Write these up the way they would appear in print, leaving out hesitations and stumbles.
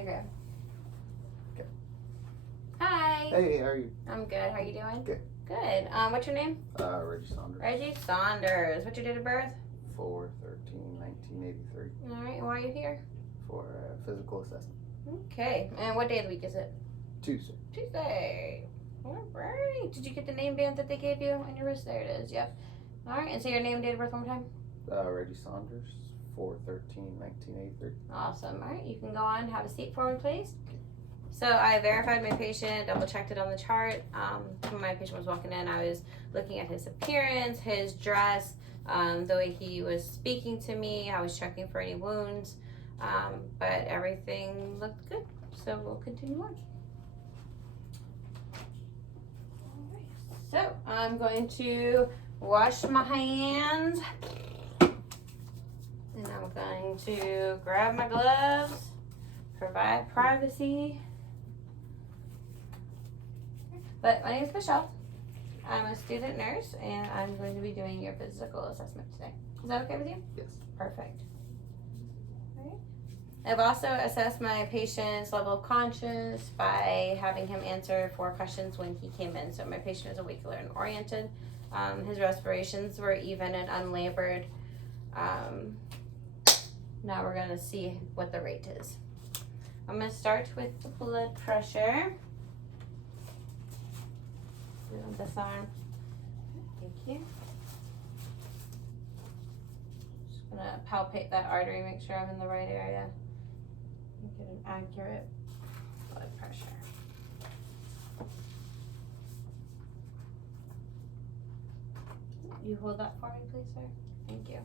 Okay. Okay. Hi. Hey, how are you? I'm good. How you doing? Good. Good. What's your name? Reggie Saunders. Reggie Saunders. What's your date of birth? 4/13/1983. All right. And why are you here? For physical assessment. Okay. And what day of the week is it? Tuesday. Tuesday. All right. Did you get the name band that they gave you on your wrist? There it is. Yep. All right. And say your name and date of birth one more time. Reggie Saunders. 4/13/1983. Awesome. All right. You can go on. Have a seat for me, please. So I verified my patient, double checked it on the chart. When my patient was walking in, I was looking at his appearance, his dress, the way he was speaking to me. I was checking for any wounds, but everything looked good. So we'll continue on. All right. So I'm going to wash my hands, and I'm going to grab my gloves, provide privacy. But my name is Michelle. I'm a student nurse, and I'm going to be doing your physical assessment today. Is that okay with you? Yes. Perfect. All right. I've also assessed my patient's level of conscious by having him answer 4 questions when he came in. So my patient is awake, alert, and oriented. His respirations were even and unlabored. Now we're going to see what the rate is. I'm going to start with the blood pressure. On this arm. Thank you. Just gonna palpate that artery, make sure I'm in the right area. Get an accurate blood pressure. You hold that for me, please, sir. Thank you.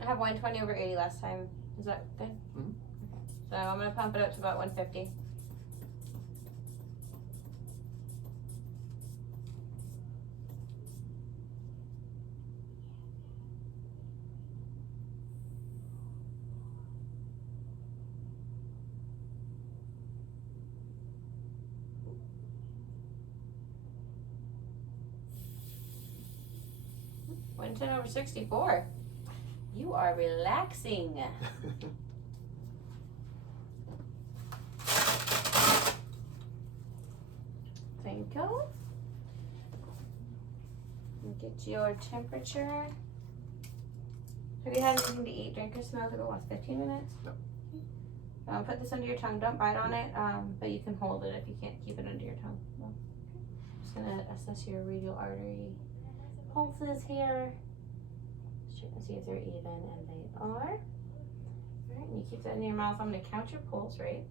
I have 120/80 last time. Is that good? Mm-hmm. So I'm going to pump it up to about 150. (110/64). You are relaxing. Thank you. Get your temperature. Have you had anything to eat, drink, or smoke in the last 15 minutes? No. Put this under your tongue. Don't bite on it, but you can hold it if you can't keep it under your tongue. No. Just gonna assess your radial artery pulses here. Just check and see if they're even, and they are. All right, and you keep that in your mouth. I'm gonna count your pulse rate.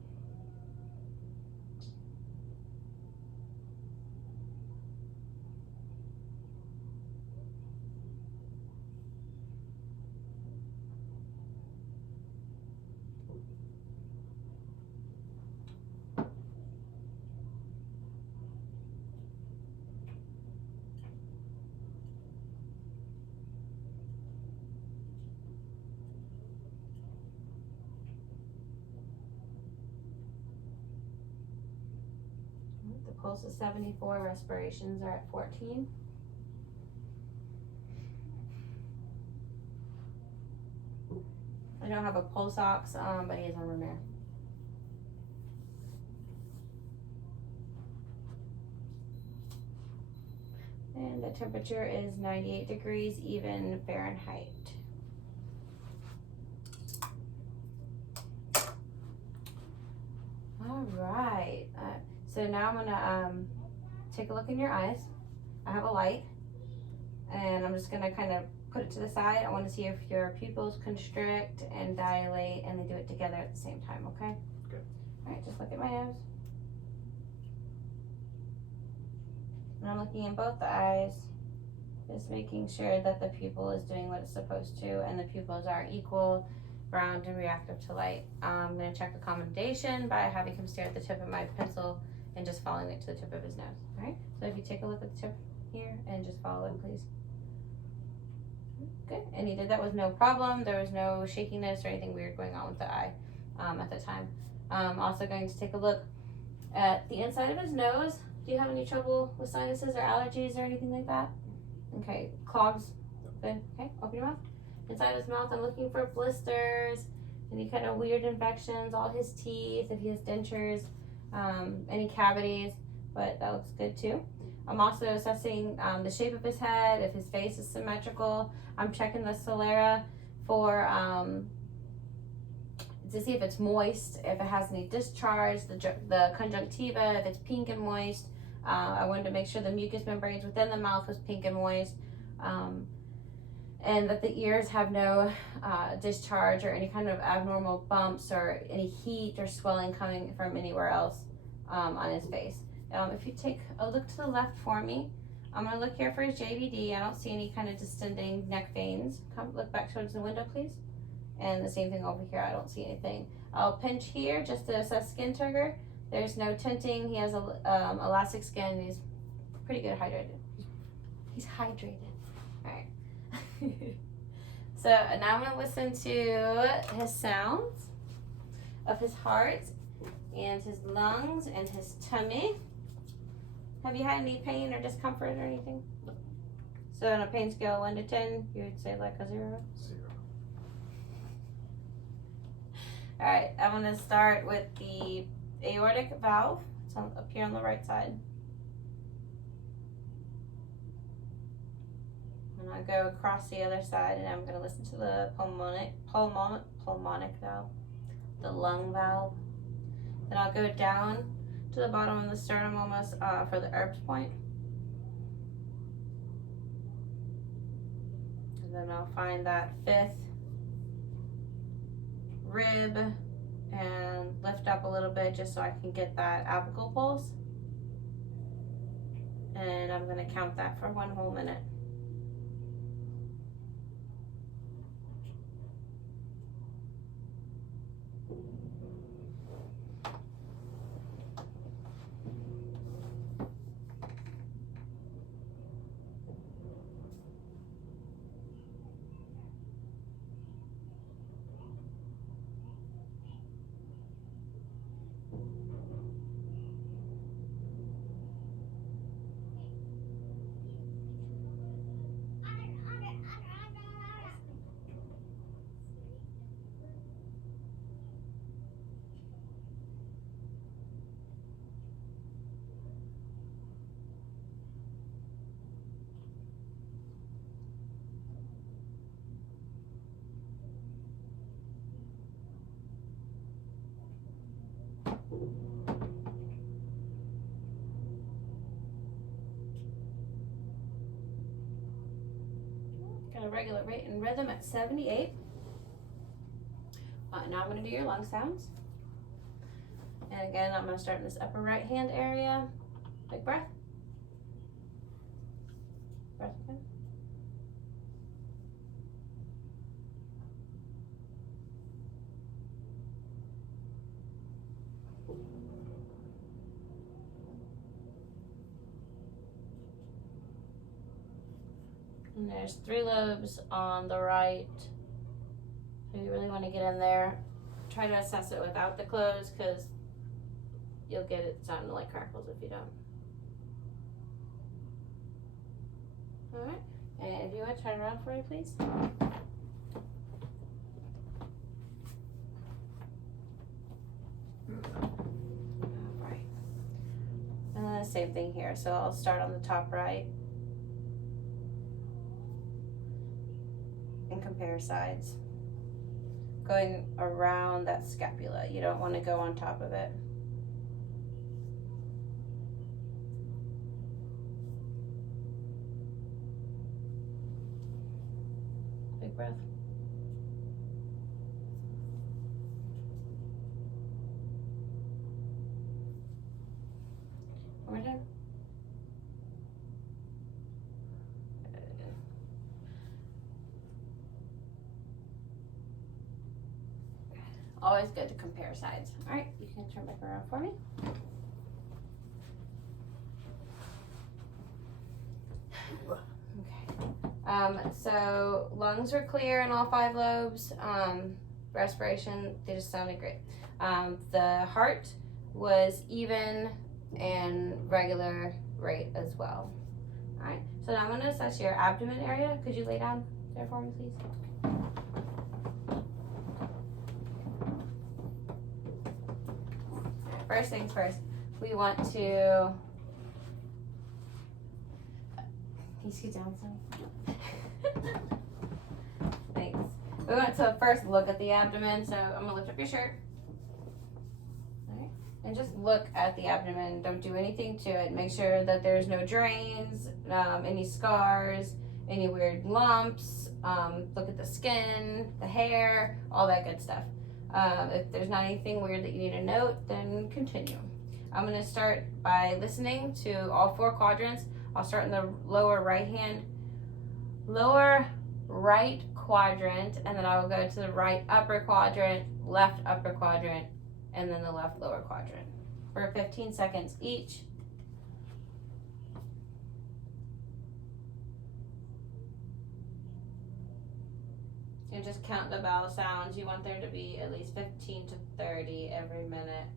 The pulse is 74, respirations are at 14. I don't have a pulse ox, but he is on Ramir. And the temperature is 98 degrees, even Fahrenheit. All right. So now I'm gonna take a look in your eyes. I have a light, and I'm just gonna kind of put it to the side. I want to see if your pupils constrict and dilate, and they do it together at the same time. Okay. Okay. All right. Just look at my nose. And I'm looking in both the eyes, just making sure that the pupil is doing what it's supposed to, and the pupils are equal, round, and reactive to light. I'm going to check accommodation by having him stare at the tip of my pencil and just following it to the tip of his nose. All right. So if you take a look at the tip here and just follow it, please. Good. And he did that with no problem. There was no shakiness or anything weird going on with the eye at the time. I'm also going to take a look at the inside of his nose. Do you have any trouble with sinuses or allergies or anything like that? Okay. Clogs? Good. Okay, open your mouth. Inside his mouth, I'm looking for blisters, any kind of weird infections, all his teeth, if he has dentures, any cavities, but that looks good too. I'm also assessing the shape of his head, if his face is symmetrical. I'm checking the sclera for to see if it's moist, if it has any discharge, the conjunctiva, if it's pink and moist. I wanted to make sure the mucous membranes within the mouth was pink and moist, and that the ears have no discharge or any kind of abnormal bumps or any heat or swelling coming from anywhere else on his face. If you take a look to the left for me, I'm going to look here for his JVD. I don't see any kind of distending neck veins. Come look back towards the window, please. And the same thing over here. I don't see anything. I'll pinch here just to assess skin turgor. There's no tinting. He has elastic skin. He's pretty good hydrated. He's hydrated. All right. So now I'm going to listen to his sounds of his heart and his lungs and his tummy. Have you had any pain or discomfort or anything? So on a pain scale of 1 to 10, you would say like a 0? 0. All right, I'm going to start with the aortic valve. It's up here on the right side. And I'll go across the other side, and I'm going to listen to the pulmonic valve, the lung valve. Then I'll go down to the bottom of the sternum almost for the Erb's point. And then I'll find that 5th rib and lift up a little bit just so I can get that apical pulse. And I'm going to count that for 1 whole minute. Got a regular rate and rhythm at 78. Now I'm going to do your lung sounds. And again, I'm going to start in this upper right hand area. Big breath. Breath again. And there's 3 lobes on the right. So you really want to get in there. Try to assess it without the clothes because you'll get it sounding like crackles if you don't. Alright, and if you would turn around for me, please. Alright. And then the same thing here. So I'll start on the top right and compare sides. Going around that scapula. You don't want to go on top of it. Big breath. One more time. Always good to compare sides. All right, you can turn back around for me. Okay. So lungs were clear in all 5 lobes. Respiration, they just sounded great. The heart was even and regular rate as well. All right. So now I'm going to assess your abdomen area. Could you lay down? there for me, please? First things first, we want to. Can you scoot down some? Thanks. We want to first look at the abdomen, so I'm gonna lift up your shirt. Alright. And just look at the abdomen. Don't do anything to it. Make sure that there's no drains, any scars, any weird lumps. Look at the skin, the hair, all that good stuff. If there's not anything weird that you need to note, then continue. I'm gonna start by listening to all 4 quadrants. I'll start in the lower right quadrant, and then I will go to the right upper quadrant, left upper quadrant, and then the left lower quadrant for 15 seconds each. And just count the vowel sounds. You want there to be at least 15 to 30 every minute.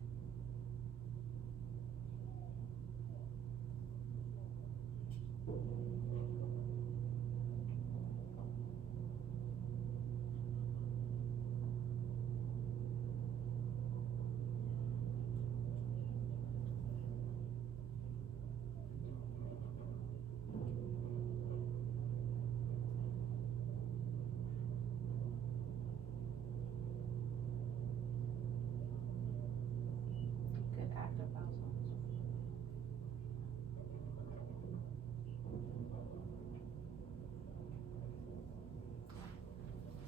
Good active vowel sounds.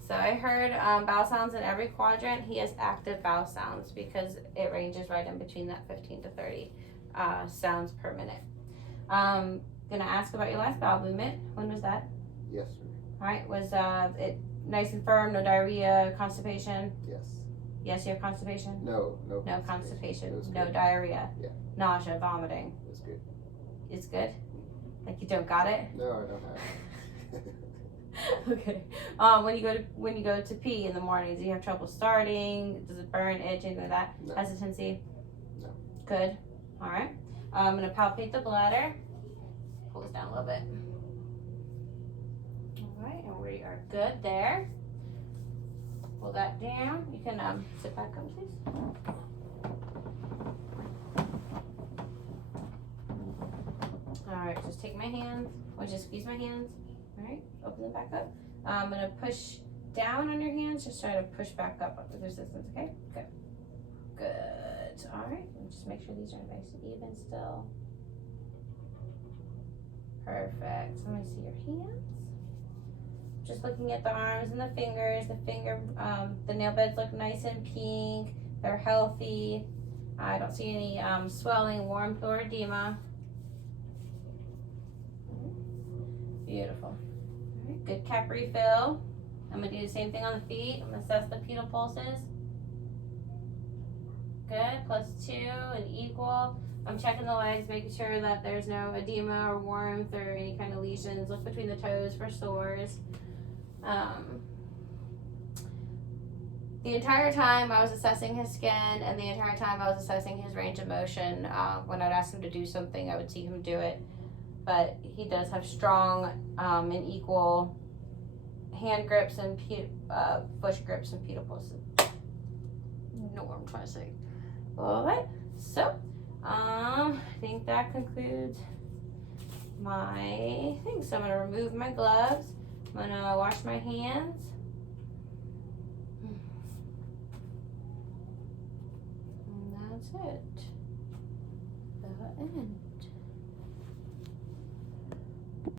So I heard vowel sounds in every quadrant. He has active vowel sounds because it ranges right in between that 15 to 30 sounds per minute. Gonna ask about your last bowel movement. When was that? Yes, sir. All right. Was it nice and firm? No diarrhea, constipation? Yes. Yes, you have constipation? No No constipation. It was No good. diarrhea. Yeah. Nausea, vomiting. It was good. It's good? Like you don't got it? No, I don't have it. Okay. When you go to pee in the morning, do you have trouble starting? Does it burn, itch, anything like that? No. Hesitancy? No. Good. All right. I'm gonna palpate the bladder. Pull this down a little bit. All right, and we are good there. Pull that down. You can sit back up, please. All right, just take my hands. I want you to squeeze my hands. All right, open them back up. I'm gonna push down on your hands. Just try to push back up with resistance. Okay, good, good. All right, and just make sure these are nice and even still. Perfect. So let me see your hands. Just looking at the arms and the fingers. The nail beds look nice and pink. They're healthy. I don't see any swelling, warmth, or edema. Beautiful. All right, good cap refill. I'm gonna do the same thing on the feet. I'm gonna assess the pedal pulses. Good, +2 and equal. I'm checking the legs, making sure that there's no edema or warmth or any kind of lesions. Look between the toes for sores. The entire time I was assessing his skin, and the entire time I was assessing his range of motion. When I'd ask him to do something, I would see him do it. But he does have strong and equal hand grips and bush grips and pedal pulses. You know what I'm trying to say. All right, so I think that concludes my thing. So I'm gonna remove my gloves. I'm gonna wash my hands. And that's it. The end.